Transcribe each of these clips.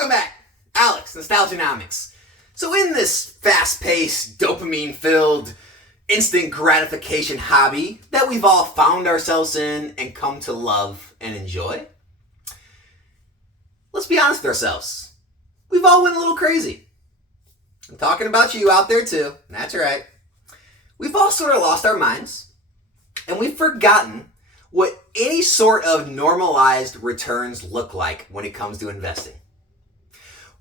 Welcome back, Alex, Nostalgianomics. So in this fast-paced, dopamine-filled, instant gratification hobby that we've all found ourselves in and come to love and enjoy, let's be honest with ourselves. We've all went a little crazy. I'm talking about you out there too. That's right. We've all sort of lost our minds, and we've forgotten what any sort of normalized returns look like when it comes to investing.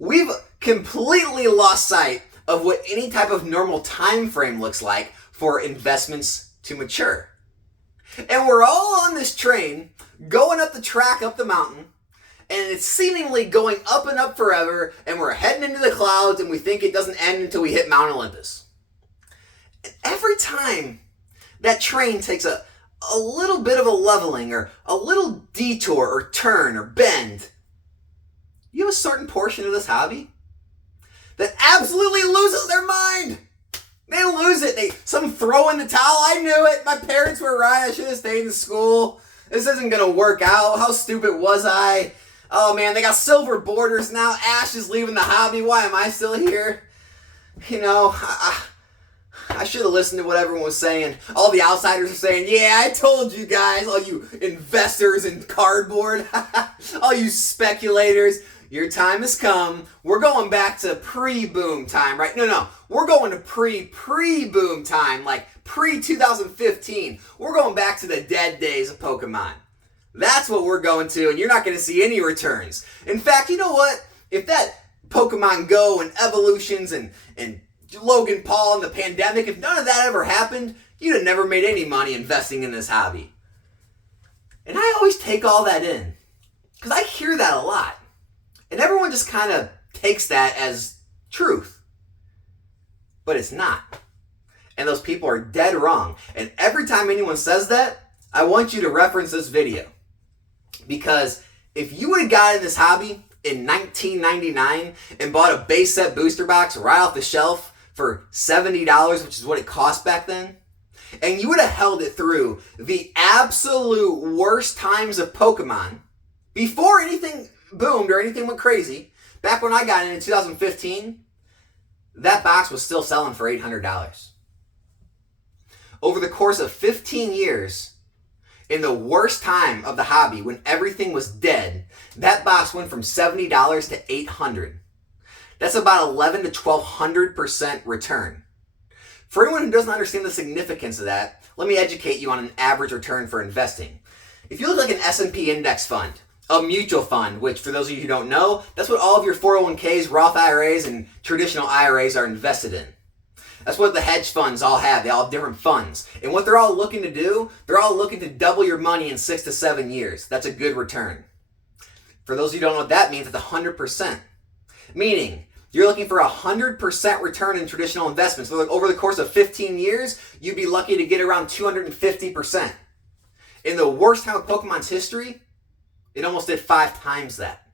We've completely lost sight of what any type of normal time frame looks like for investments to mature. And we're all on this train, going up the track, up the mountain, and it's seemingly going up and up forever, and we're heading into the clouds, and we think it doesn't end until we hit Mount Olympus. And every time that train takes a little bit of a leveling, or a little detour, or turn, or bend, you have a certain portion of this hobby that absolutely loses their mind. They lose it. Some throw in the towel. I knew it. My parents were right. I should have stayed in school. This isn't going to work out. How stupid was I? Oh man, they got silver borders now. Ash is leaving the hobby. Why am I still here? You know, I should have listened to what everyone was saying. All the outsiders are saying, yeah, I told you guys, all you investors in cardboard, all you speculators, your time has come. We're going back to pre-boom time, right? No, we're going to pre-boom time, like pre-2015. We're going back to the dead days of Pokemon. That's what we're going to, and you're not going to see any returns. In fact, you know what? If that Pokemon Go and evolutions and Logan Paul and the pandemic, if none of that ever happened, you'd have never made any money investing in this hobby. And I always take all that in, because I hear that a lot. And everyone just kind of takes that as truth. But it's not. And those people are dead wrong. And every time anyone says that, I want you to reference this video. Because if you would have gotten this hobby in 1999 and bought a base set booster box right off the shelf for $70, which is what it cost back then, and you would have held it through the absolute worst times of Pokemon, before anything boomed or anything went crazy, back when I got in 2015, that box was still selling for $800. Over the course of 15 years, in the worst time of the hobby, when everything was dead, that box went from $70 to $800. That's about 11 to 1200% return. For anyone who doesn't understand the significance of that, let me educate you on an average return for investing. If you look like an S&P index fund, a mutual fund, which for those of you who don't know, that's what all of your 401ks, Roth IRAs, and traditional IRAs are invested in. That's what the hedge funds all have. They all have different funds. And what they're all looking to do, they're all looking to double your money in 6 to 7 years. That's a good return. For those of you who don't know what that means, it's 100%. Meaning, you're looking for 100% return in traditional investments. So like over the course of 15 years, you'd be lucky to get around 250%. In the worst time of Pokemon's history, it almost did 5 times that.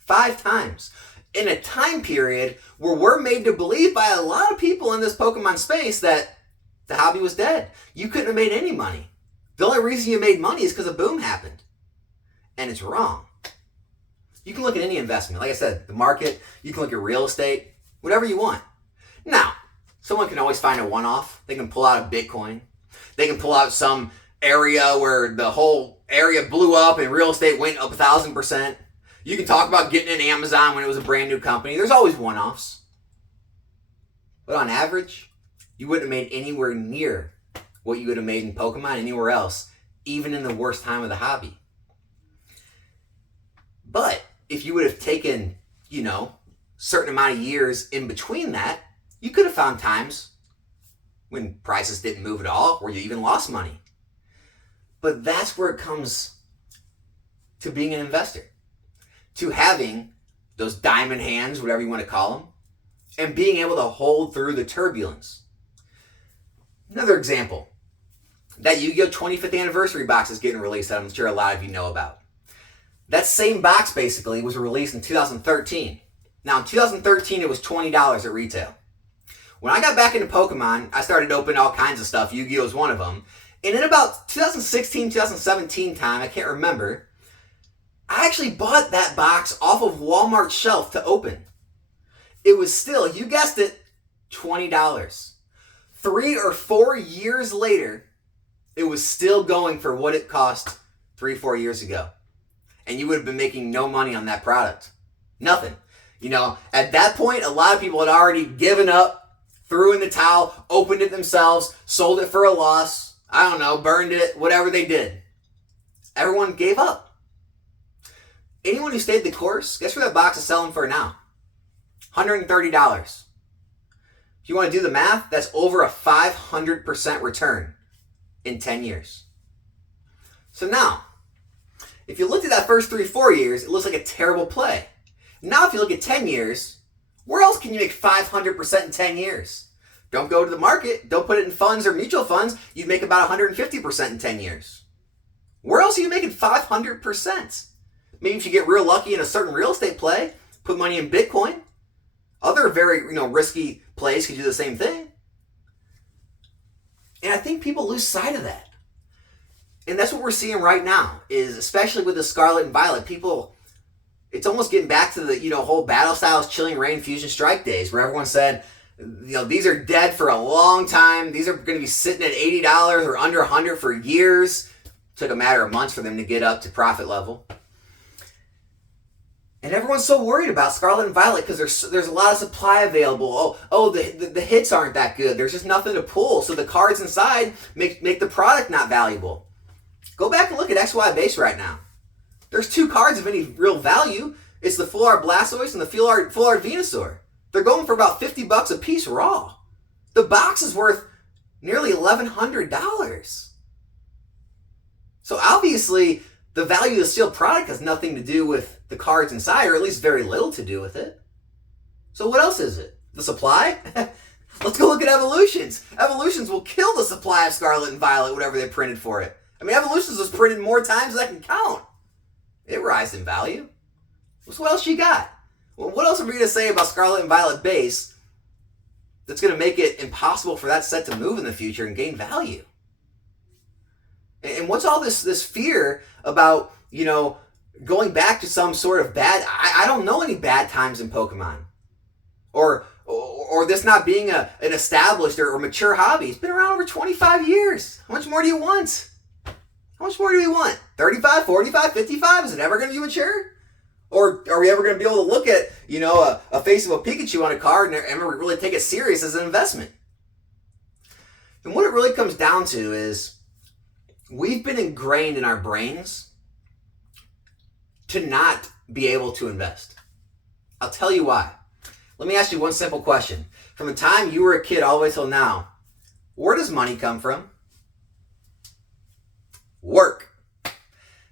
5 times. In a time period where we're made to believe by a lot of people in this Pokemon space that the hobby was dead. You couldn't have made any money. The only reason you made money is because a boom happened. And it's wrong. You can look at any investment. Like I said, the market, you can look at real estate, whatever you want. Now, someone can always find a one-off. They can pull out a Bitcoin. They can pull out some area where the whole area blew up and real estate went up 1,000%. You can talk about getting in Amazon when it was a brand new company. There's always one-offs. But on average, you wouldn't have made anywhere near what you would have made in Pokemon anywhere else, even in the worst time of the hobby. But if you would have taken, certain amount of years in between that, you could have found times when prices didn't move at all, where you even lost money. But that's where it comes to being an investor. To having those diamond hands, whatever you want to call them, and being able to hold through the turbulence. Another example, that Yu-Gi-Oh! 25th anniversary box is getting released that I'm sure a lot of you know about. That same box basically was released in 2013. Now in 2013 it was $20 at retail. When I got back into Pokemon, I started opening all kinds of stuff. Yu-Gi-Oh! Was one of them. And in about 2016, 2017 time, I can't remember, I actually bought that box off of Walmart's shelf to open. It was still, you guessed it, $20. 3 or 4 years later, it was still going for what it cost 3, 4 years ago. And you would have been making no money on that product. Nothing. You know, at that point, a lot of people had already given up, threw in the towel, opened it themselves, sold it for a loss, I don't know, burned it, whatever they did. Everyone gave up. Anyone who stayed the course, guess what that box is selling for now? $130. If you want to do the math, that's over a 500% return in 10 years. So now, if you looked at that first 3, 4 years, it looks like a terrible play. Now if you look at 10 years, where else can you make 500% in 10 years? Don't go to the market, don't put it in funds or mutual funds, you'd make about 150% in 10 years. Where else are you making 500%? Maybe if you get real lucky in a certain real estate play, put money in Bitcoin. Other very, risky plays could do the same thing. And I think people lose sight of that. And that's what we're seeing right now, is especially with the Scarlet and Violet, people, it's almost getting back to the, whole Battle Styles, Chilling Reign, Fusion Strike days, where everyone said, these are dead for a long time. These are going to be sitting at $80 or under $100 for years. It took a matter of months for them to get up to profit level. And everyone's so worried about Scarlet and Violet because there's a lot of supply available. The hits aren't that good. There's just nothing to pull. So the cards inside make the product not valuable. Go back and look at XY base right now. There's 2 cards of any real value. It's the Full Art Blastoise and the Full Art Venusaur. They're going for about $50 a piece raw. The box is worth nearly $1,100. So obviously, the value of the sealed product has nothing to do with the cards inside, or at least very little to do with it. So what else is it? The supply? Let's go look at Evolutions. Evolutions will kill the supply of Scarlet and Violet, whatever they printed for it. I mean, Evolutions was printed more times than I can count. It rised in value. So what else you got? Well, what else are we going to say about Scarlet and Violet base that's going to make it impossible for that set to move in the future and gain value? And what's all this fear about, going back to some sort of bad... I don't know any bad times in Pokemon. Or this not being an established or mature hobby. It's been around over 25 years. How much more do you want? How much more do we want? 35, 45, 55? Is it ever going to be mature? Or are we ever going to be able to look at, a face of a Pikachu on a card and really take it serious as an investment? And what it really comes down to is we've been ingrained in our brains to not be able to invest. I'll tell you why. Let me ask you one simple question. From the time you were a kid all the way till now, where does money come from? Work.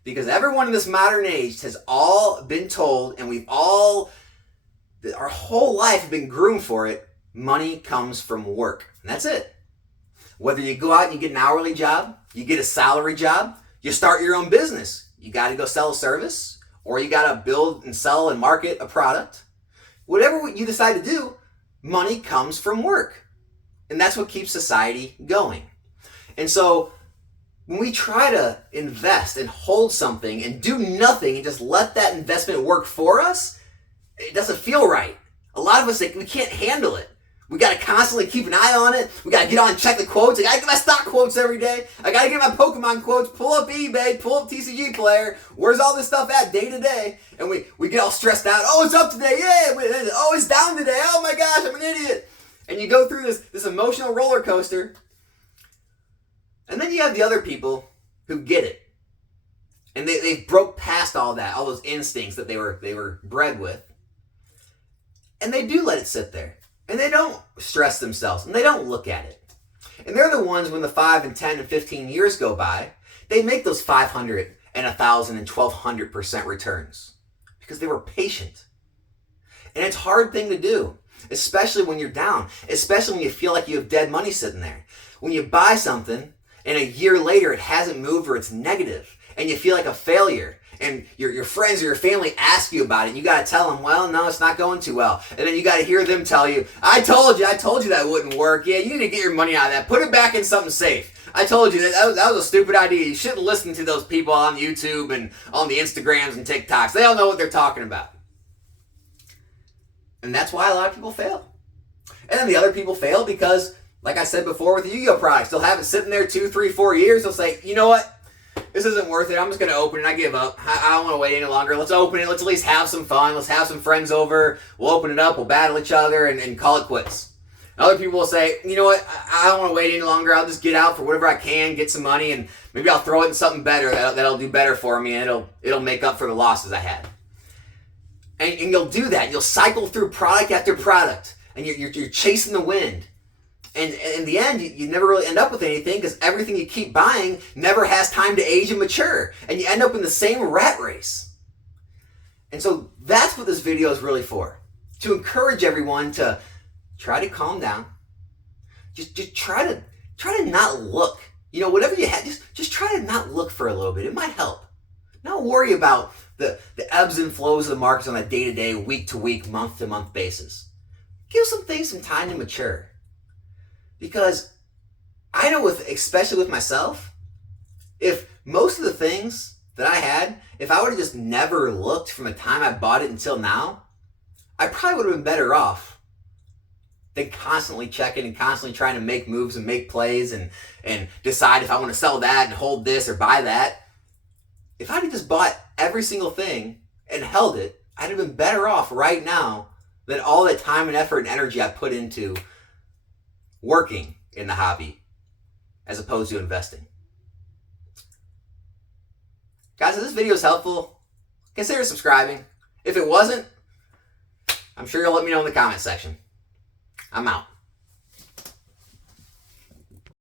Because everyone in this modern age has all been told, and our whole life been groomed for it, money comes from work. And that's it. Whether you go out and you get an hourly job, you get a salary job, you start your own business, you got to go sell a service, or you got to build and sell and market a product. Whatever you decide to do, money comes from work. And that's what keeps society going. And so when we try to invest and hold something and do nothing and just let that investment work for us, it doesn't feel right. A lot of us, we can't handle it. We got to constantly keep an eye on it. We got to get on and check the quotes. I got to get my stock quotes every day. I got to get my Pokemon quotes, pull up eBay, pull up TCG Player. Where's all this stuff at day to day? And we get all stressed out. Oh, it's up today. Yeah. Oh, it's down today. Oh my gosh, I'm an idiot. And you go through this emotional roller coaster. And then you have the other people who get it. And they broke past all that, all those instincts that they were bred with. And they do let it sit there. And they don't stress themselves. And they don't look at it. And they're the ones when the 5 and 10 and 15 years go by, they make those 500 and 1,000 and 1,200% returns. Because they were patient. And it's a hard thing to do. Especially when you're down. Especially when you feel like you have dead money sitting there. When you buy something and a year later it hasn't moved or it's negative. And you feel like a failure. and your friends or your family ask you about it, you got to tell them, well, no, it's not going too well. And then you got to hear them tell you, I told you that wouldn't work. Yeah, you need to get your money out of that. Put it back in something safe. I told you that was a stupid idea. You shouldn't listen to those people on YouTube and on the Instagrams and TikToks. They all know what they're talking about. And that's why a lot of people fail. And then the other people fail because, like I said before with the Yu-Gi-Oh products, they'll have it sitting there 2, 3, 4 years. They'll say, you know what? This isn't worth it. I'm just going to open it. I give up. I don't want to wait any longer. Let's open it. Let's at least have some fun. Let's have some friends over. We'll open it up. We'll battle each other and call it quits. Other people will say, you know what? I don't want to wait any longer. I'll just get out for whatever I can, get some money, and maybe I'll throw it in something better that'll do better for me, and it'll make up for the losses I had. And you'll do that. You'll cycle through product after product, and you're chasing the wind. And in the end, you never really end up with anything because everything you keep buying never has time to age and mature. And you end up in the same rat race. And so that's what this video is really for. To encourage everyone to try to calm down. Just try to not look. You know, whatever you have, just try to not look for a little bit. It might help. Don't worry about the ebbs and flows of the markets on a day-to-day, week-to-week, month-to-month basis. Give some things some time to mature. Because I know especially with myself, if most of the things that I had, if I would have just never looked from the time I bought it until now, I probably would have been better off than constantly checking and constantly trying to make moves and make plays and decide if I want to sell that and hold this or buy that. If I had just bought every single thing and held it, I'd have been better off right now than all the time and effort and energy I put into working in the hobby as opposed to investing. Guys, if this video is helpful, consider subscribing. If it wasn't, I'm sure you'll let me know in the comment section. I'm out.